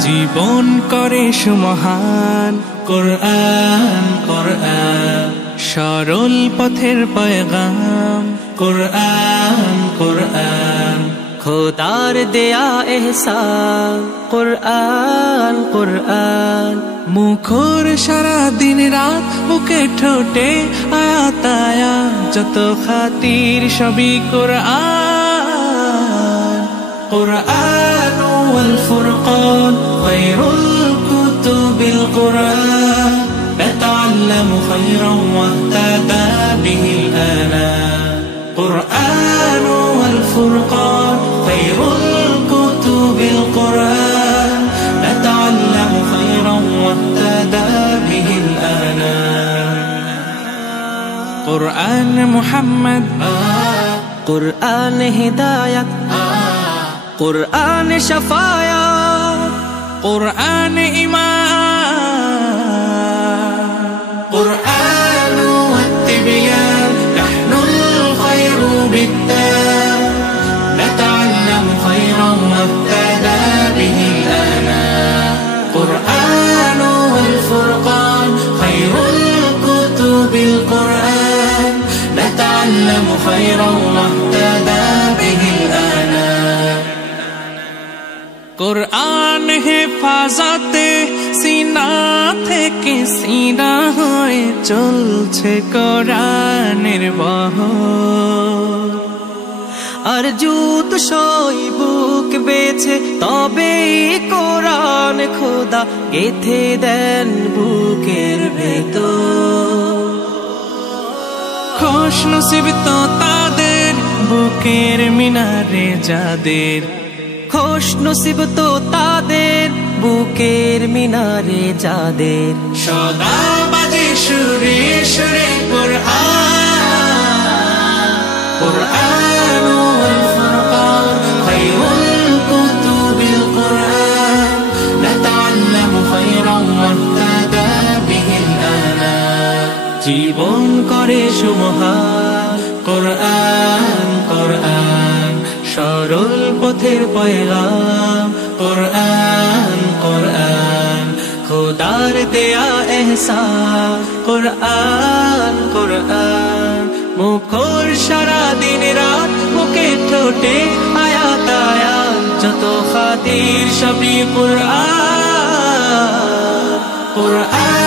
জীবন করে সুমহান। কোরআন কোরআন সরল পথের পয়গাম। কোরআন কোরআন খোদার দেয়া এহসান। কোরআন কোরআন মুখর সারা দিন রাত, বুকে ঠোঁটে আয়াত আয়াত, যত খাতির সবই কোরআন। কোরআন ওয়াল ফুরকান খায়রুল কুতুবিল কোরআন, নাতাআল্লামু খায়রান ওয়াহতাদা বিহিল আনাম। কোরআন ওয়াল ফুরকান খায়রুল কুতুবিল কোরআন, নাতাআল্লামু খায়রান ওয়াহতাদা বিহিল আনাম। কোরআন মুহাম্মদ, কোরআন হিদায়াত, কোরআন শাফায়াত, কোরআন ঈমান। কোরআন ওয়াত-তিবয়ান নাহনুল খায়রু বিত-তাম, নাতাআল্লামু খায়রান ওয়াহতাদা বিহিল আনাম। কোরআন ওয়াল ফুরকান খায়রুল কুতুবিল কোরআন, নাতাআল্লামু খায়রান ওয়াহতাদা বিহিল আনাম। কোরআন হেফাজতে সিনা থেকে সিনা হয়ে চলছে কোরআনের বহর। আর জুত সই বুক বেছে তবে কোরআন খোদা গেথে দেন বুকের ভেতর। খুশ নসিব তো তাদের বুকের মিনারে যাদের, খুশ নসিব তো তাদের বুকের মিনারে যাদের, সদা বাজে সুরে সুরে কোরআন। কোরআন ওয়াল ফুরকান খায়রুল কুতুবিল কোরআন, নাতাআল্লামু খায়রান ওয়াহতাদা বিহিল আনাম। জীবন করে সুমহান। কোরআন কোরআন সরল পথের পয়গাম। কোরআন কোরআন খোদার দেয়া এহসান। কোরআন কোরআন মুখর সারা দিন রাত, বুকে ঠোঁটে আয়াত আয়াত, যত খাতির সবই কোরআন। কোরআন